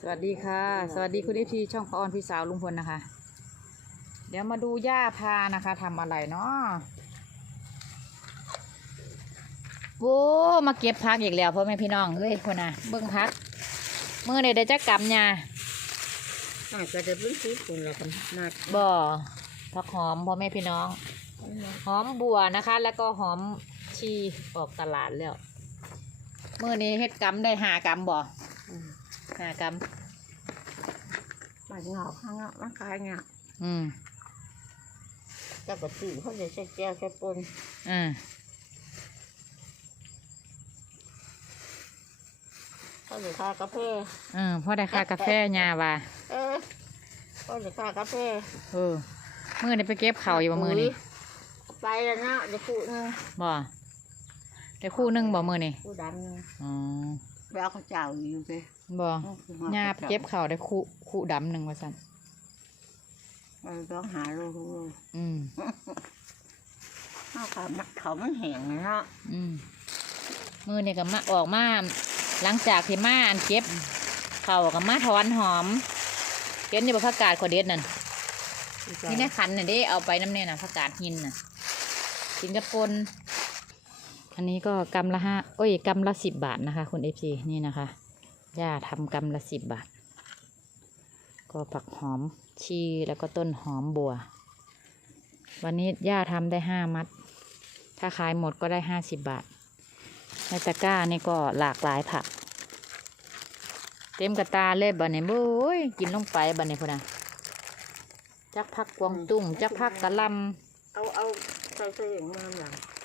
สวัสดีค่ะ สวัสดีคุณเอฟทีช่องพออนพี่สาวลุงพลนะคะ เดี๋ยวมาดูย่าพานะคะทำอะไรเนาะโว้มาเก็บพักอีกแล้วพ่อแม่พี่น้องเฮ้ยคนน่ะเบิ้งพักมือเนี่ยเดี๋ยวจะกำยาน่าจะได้เป็นสิบคนละกันน่าบ่ผักหอมพ่อแม่พี่น้อง หอมบัวนะคะ แล้วก็หอม ชีออกตลาดแล้ว มือนี้เฮ็ดกำได้หากำบ่หากบ้านเงาข้างเงามันขายเงาำอืมเจ้าก็ซื้อเขาจะใช้แก้วใช้ปนอ่าเขาจะขายกาแฟเออพ่อได้ค่ากาแฟยาว่ะเออเขาจะขายกาแฟเออมือนี่ไปเก็บเข่าวอยู่บ่มือนี่ไปแล้วนะเดี๋ยวพูดนึงบ่ ได้คู่หนึงบ่มือนี่พูดดังนึงอ๋อไปเอาข้าวเจ้าอยู่ไปบ่ยาไปเก็บเข่าวได้คู่คู่ดำหนึ่งว่าซั่นมันต้องหาโลโลอืมข้าวขามันเขามันแห้งเนาะอืมมือนี่ก็มาออกมาหลังจากที่มาอันเก็บเข่าวก็มาถอนหอมเก็บอยู่บนผักกาดขอเด็ดนั่น นี่ในขันน่ะเด้เอาไปน้ำเนี่ยนะผักกาดหินน่ะกินกับปน อันนี้ก็กำละห้าโอ้ยกำละสิบบาทนะคะ คุณเอฟซีนี่นะคะย่าทำกำละสิบบาท ก็ผักหอมชีแล้วก็ต้นหอมบัว วันนี้ย่าทำได้ห้ามัด ถ้าขายหมดก็ได้ห้าสิบบาท ในตะกร้านี่ก็หลากหลายผัก เต็มกระตาเลยบันนี้โอ้ยกินลงไปบันนี้พุ่นนะจักพักกวางตุ้งจักพักกะหลเอาเอาใส่ใส่อย่างนั้นหลังอาใส่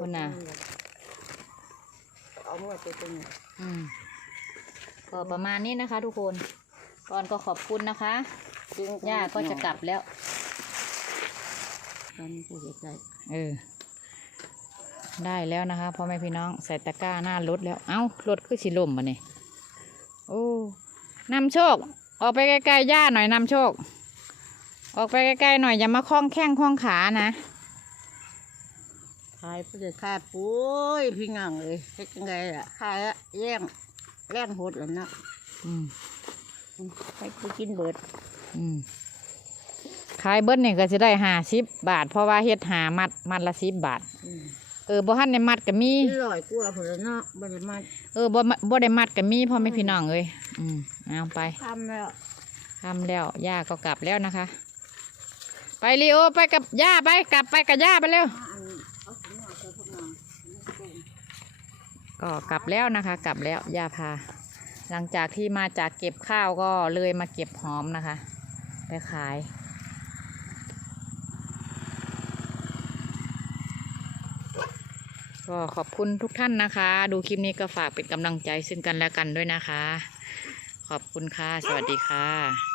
คนน่ะ เอาเมื่อไปตรงนี้อืมก็ประมาณนี้นะคะ ทุกคนก่อนก็ขอบคุณนะคะย่าก็จะกลับแล้ว ตอนนี้ก็จะได้เออ ได้แล้วนะคะพ่อแม่พี่น้องใส่ตะกร้าหน้ารถแล้ว เอ้ารถคือสิลมมาเนี่ยโอ้นำโชค ออกไปใกลๆย่าหน่อยนำโชค ออกไปใกลๆหน่อยอย่ามาคล้องแข้งคล้องขานะ ขายเพื่อขายปุ้ยพี่งังเลยเฮ็ดยังไงล่ะขายอะแย่งแย่งหดแล้วนะอืมให้กูกินเบิด อืมขายเบิ้ลเนี่ยก็จะได้ห้าสิบบาท เพราะว่าเฮ็ดหามัดมัดละสิบบาท อืมเออบ่ทันได้มัดก็มีร้อยกว่าผลเนาะบริมาณเออบ่มาบ่ได้มัดก็มีพ่อแม่พี่น้องเอ้ยอืมเอาไปทำแล้วทำแล้วย่าก็กลับแล้วนะคะ ไปลีโอไปกับย่าไปกลับไปกับย่าไปเร็ว อันเอาถุงห่อใส่ถุงห่อ ก็กลับแล้วนะคะ กลับแล้วย่าพา หลังจากที่มาจากเก็บข้าวก็เลยมาเก็บหอมนะคะ ไปขายก็ขอบคุณทุกท่านนะคะ ดูคลิปนี้ก็ฝากเป็นกำลังใจซึ่งกันและกันด้วยนะคะ ขอบคุณค่ะ สวัสดีค่ะ